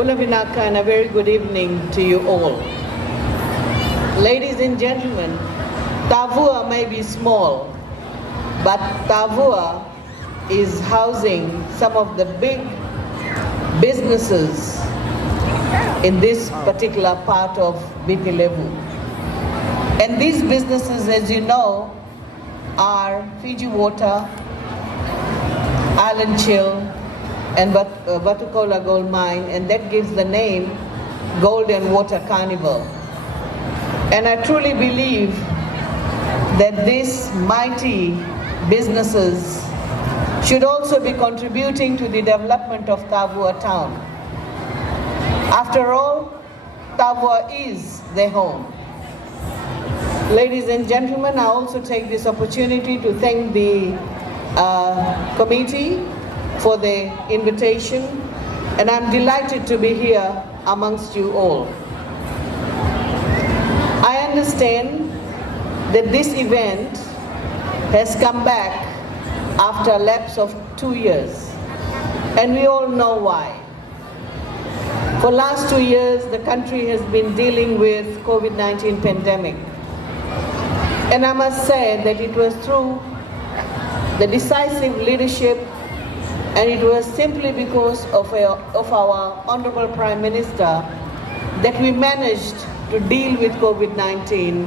Bulavinaka, and a very good evening to you all. Ladies and gentlemen, Tavua may be small, but Tavua is housing some of the big businesses in this particular part of Vitilevu. And these businesses, as you know, are Fiji Water, Island Chill, and Batukola Gold Mine, and that gives the name Gold and Water Carnival. And I truly believe that these mighty businesses should also be contributing to the development of Tavua town. After all, Tavua is their home. Ladies and gentlemen, I also take this opportunity to thank the committee for the invitation, and I'm delighted to be here amongst you all. I understand that this event has come back after a lapse of 2 years, and we all know why. For last 2 years, the country has been dealing with COVID-19 pandemic, and I must say that it was through the decisive leadership, and it was simply because of our Honorable Prime Minister that we managed to deal with COVID-19,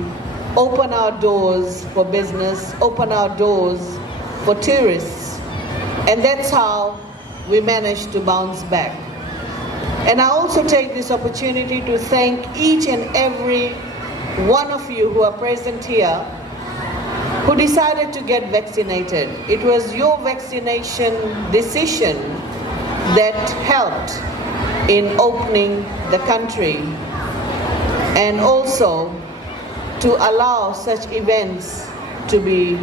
open our doors for business, open our doors for tourists, and that's how we managed to bounce back. And I also take this opportunity to thank each and every one of you who are present here who decided to get vaccinated. It was your vaccination decision that helped in opening the country and also to allow such events to be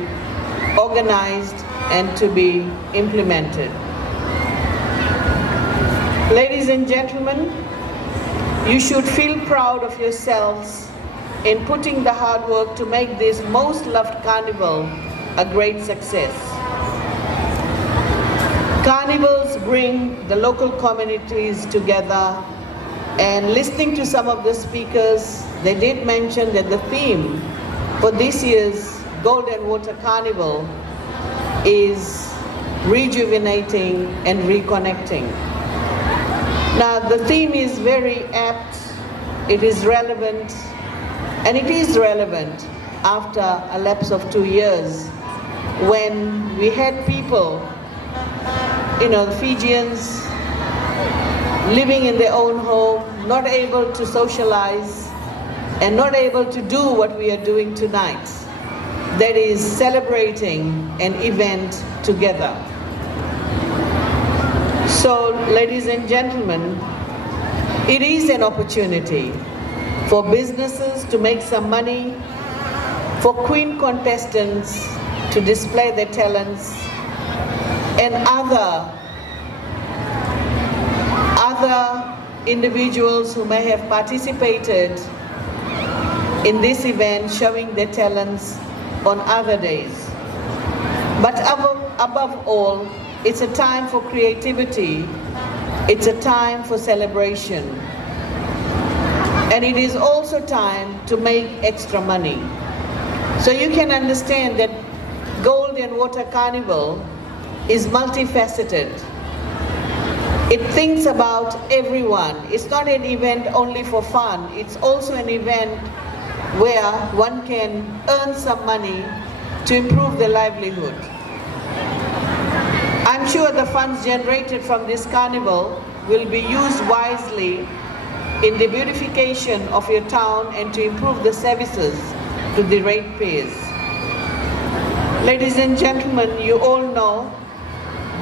organized and to be implemented. Ladies and gentlemen, you should feel proud of yourselves in putting the hard work to make this most loved carnival a great success. Carnivals bring the local communities together, and listening to some of the speakers, they did mention that the theme for this year's Gold and Water Carnival is rejuvenating and reconnecting. Now, the theme is very apt, it is relevant, and it is relevant after a lapse of 2 years when we had people, the Fijians, living in their own home, not able to socialize and not able to do what we are doing tonight, that is celebrating an event together. So, ladies and gentlemen, it is an opportunity for businesses to make some money, for queen contestants to display their talents, and other individuals who may have participated in this event showing their talents on other days. But above all, it's a time for creativity, it's a time for celebration. And it is also time to make extra money. So you can understand that Gold and Water Carnival is multifaceted. It thinks about everyone. It's not an event only for fun. It's also an event where one can earn some money to improve their livelihood. I'm sure the funds generated from this carnival will be used wisely in the beautification of your town and to improve the services to the ratepayers. Ladies and gentlemen, you all know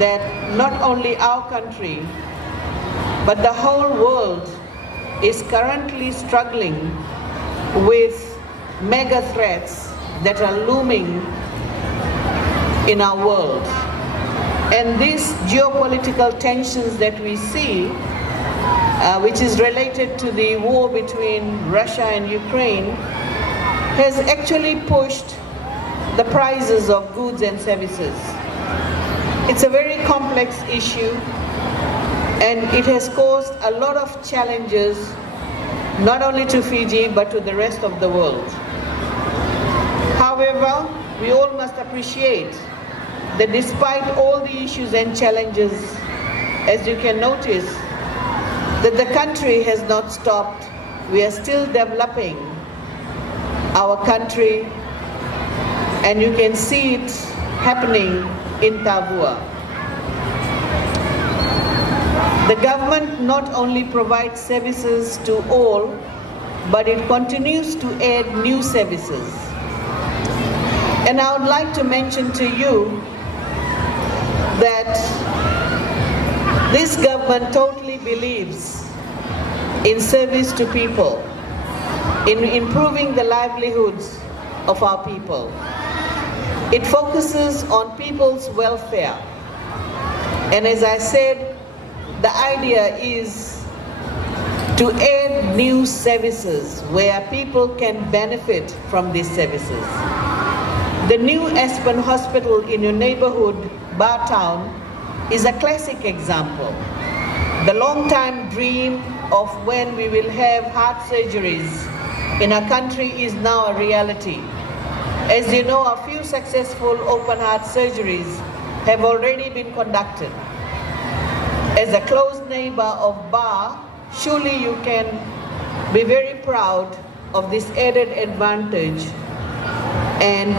that not only our country, but the whole world is currently struggling with mega threats that are looming in our world. And these geopolitical tensions that we see, which is related to the war between Russia and Ukraine, has actually pushed the prices of goods and services. It's a very complex issue, And it has caused a lot of challenges, not only to Fiji, but to the rest of the world. However, we all must appreciate that despite all the issues and challenges, as you can notice, that the country has not stopped. We are still developing our country, and you can see it happening in Tavua. The government not only provides services to all, but it continues to add new services. And I would like to mention to you that this government totally believes in service to people, in improving the livelihoods of our people. It focuses on people's welfare. And as I said, the idea is to add new services where people can benefit from these services. The new Aspen Hospital in your neighborhood, Bar Town, is a classic example. The long-time dream of when we will have heart surgeries in our country is now a reality. As you know, a few successful open heart surgeries have already been conducted. As a close neighbor of Bar, surely you can be very proud of this added advantage. And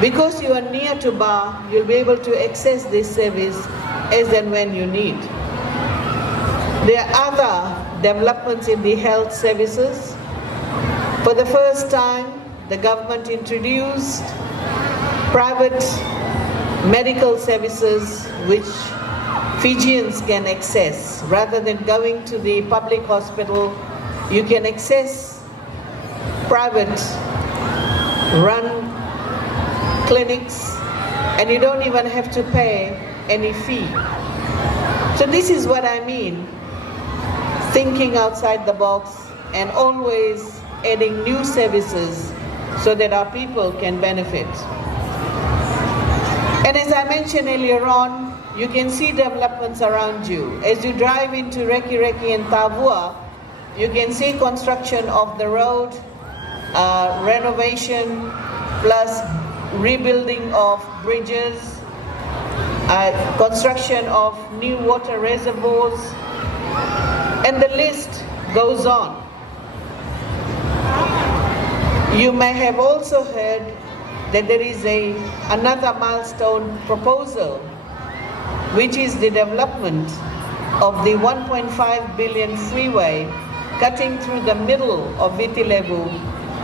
because you are near to Bar, you'll be able to access this service as and when you need. There are other developments in the health services. For the first time, the government introduced private medical services which Fijians can access. Rather than going to the public hospital, you can access private run clinics, and you don't even have to pay any fee. So this is what I mean, thinking outside the box and always adding new services so that our people can benefit. And as I mentioned earlier on, you can see developments around you. As you drive into Reki Reki and Tavua, you can see construction of the road, renovation, plus rebuilding of bridges, construction of new water reservoirs, and the list goes on. You may have also heard that there is another milestone proposal, which is the development of the 1.5 billion freeway cutting through the middle of Vitilevu,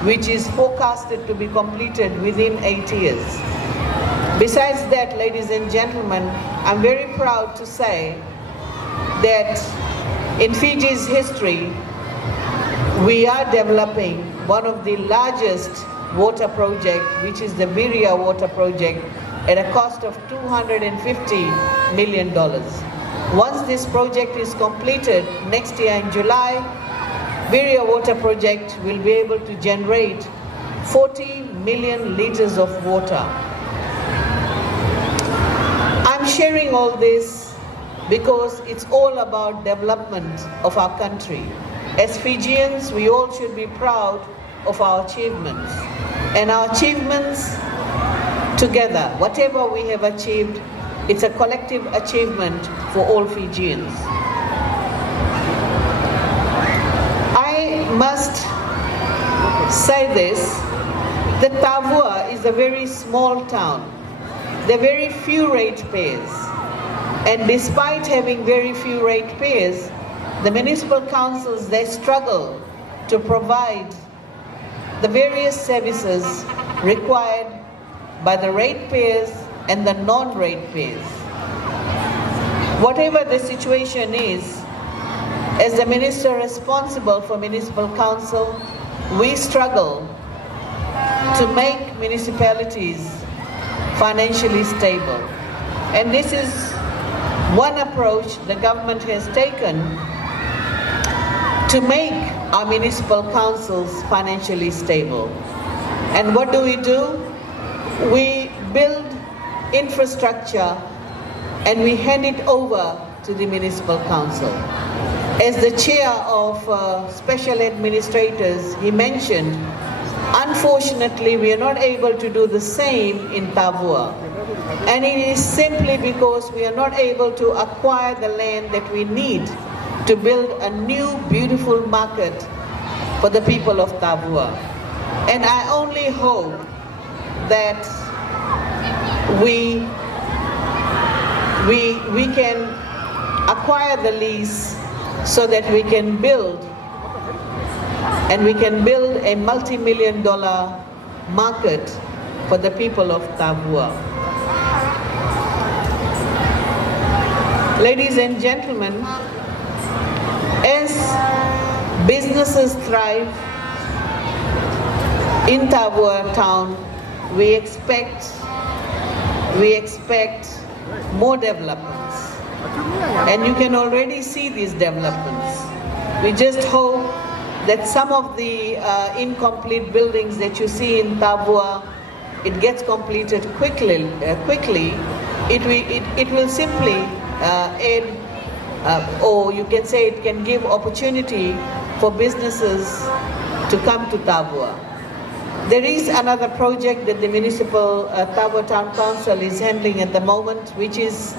which is forecasted to be completed within 8 years. Besides that, ladies and gentlemen, I'm very proud to say that in Fiji's history, we are developing one of the largest water project, which is the Viria water project, at a cost of $250 million. Once this project is completed next year in July, Viria water project will be able to generate 40 million liters of water. I'm sharing all this because it's all about development of our country. As Fijians, we all should be proud of our achievements. And our achievements together, whatever we have achieved, it's a collective achievement for all Fijians. I must say this, that Tavua is a very small town. There are very few ratepayers. And despite having very few ratepayers, the municipal councils, they struggle to provide the various services required by the ratepayers and the non-ratepayers. Whatever the situation is, as the minister responsible for municipal council, we struggle to make municipalities financially stable. And this is one approach the government has taken to make our municipal councils financially stable. And what do? We build infrastructure and we hand it over to the Municipal Council. As the chair of special administrators, he mentioned, unfortunately, we are not able to do the same in Tavua. And it is simply because we are not able to acquire the land that we need to build a new beautiful market for the people of Tavua. And I only hope that we can acquire the lease so that we can build, and we can build a multi-million-dollar market for the people of Tavua. Ladies and gentlemen, as businesses thrive in Tavua town, we expect more developments. And you can already see these developments. We just hope that some of the incomplete buildings that you see in Tavua, it gets completed quickly. It will simply aid, or you can say it can give opportunity for businesses to come to Tavua. There is another project that the municipal Tavua Town Council is handling at the moment, which is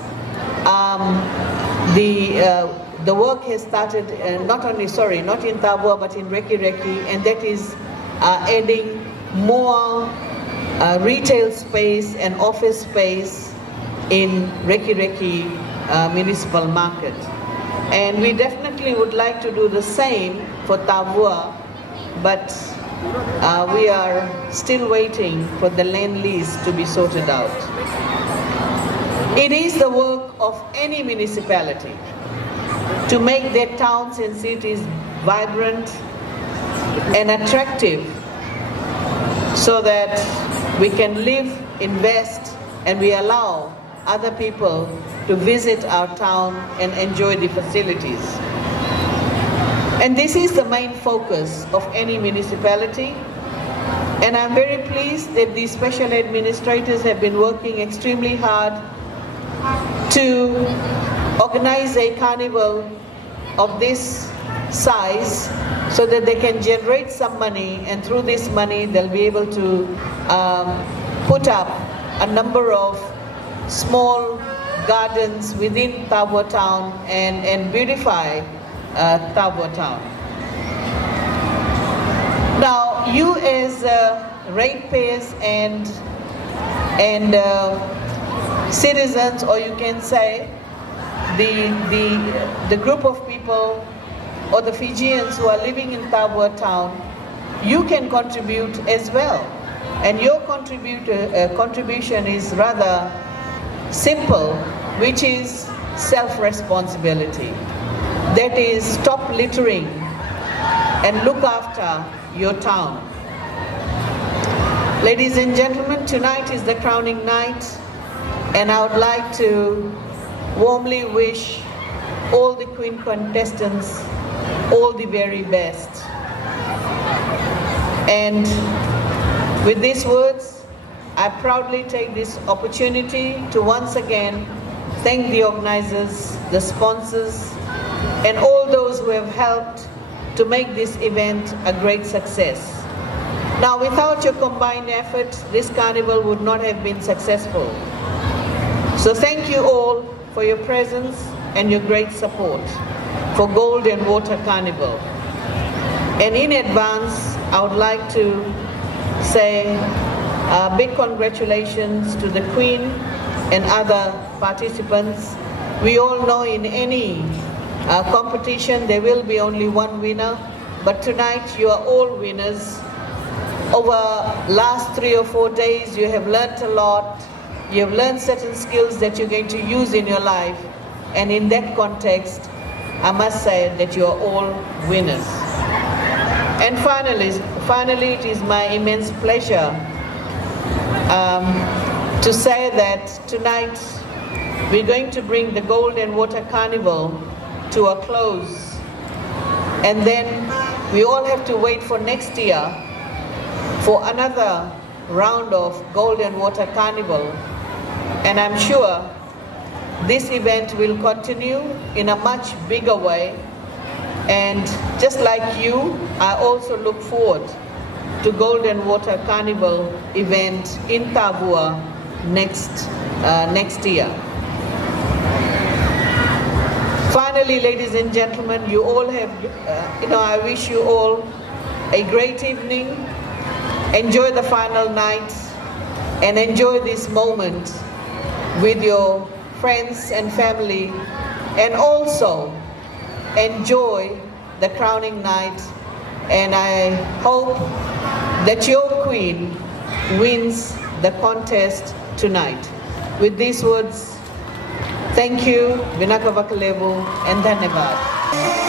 the work has started not in Tavua but in Reki Reki, and that is adding more retail space and office space in Reki Reki municipal market. And we definitely would like to do the same for Tavua, but we are still waiting for the land lease to be sorted out. It is the work of any municipality to make their towns and cities vibrant and attractive so that we can live, invest, and we allow other people to visit our town and enjoy the facilities. And this is the main focus of any municipality. And I'm very pleased that the special administrators have been working extremely hard to organize a carnival of this size so that they can generate some money, and through this money they'll be able to put up a number of small gardens within Tavua town and beautify Tavua town. Now, you as ratepayers and citizens, or you can say the group of people or the Fijians who are living in Tavua town, you can contribute as well. And your contribution is rather simple, which is self-responsibility. That is, stop littering and look after your town. Ladies and gentlemen, tonight is the crowning night, and I would like to warmly wish all the Queen contestants all the very best. And with these words, I proudly take this opportunity to once again thank the organizers, the sponsors, and all those who have helped to make this event a great success. Now, without your combined effort, this carnival would not have been successful. So thank you all for your presence and your great support for Gold and Water Carnival. And in advance, I would like to say big congratulations to the Queen and other participants. We all know in any competition there will be only one winner, but tonight you are all winners. Over last 3 or 4 days you have learnt a lot. You have learned certain skills that you're going to use in your life, and in that context I must say that you are all winners. And finally, it is my immense pleasure to say that tonight we're going to bring the Gold and Water Carnival to a close, and then we all have to wait for next year for another round of Gold and Water Carnival. And I'm sure this event will continue in a much bigger way. And just like you, I also look forward to Golden Water Carnival event in Tavua next year. Finally, ladies and gentlemen, you all have, I wish you all a great evening. Enjoy the final night and enjoy this moment with your friends and family, and also enjoy the crowning night. And I hope that your queen wins the contest tonight. With these words, thank you, Vinaka Vakalevu, and Dhanyavad.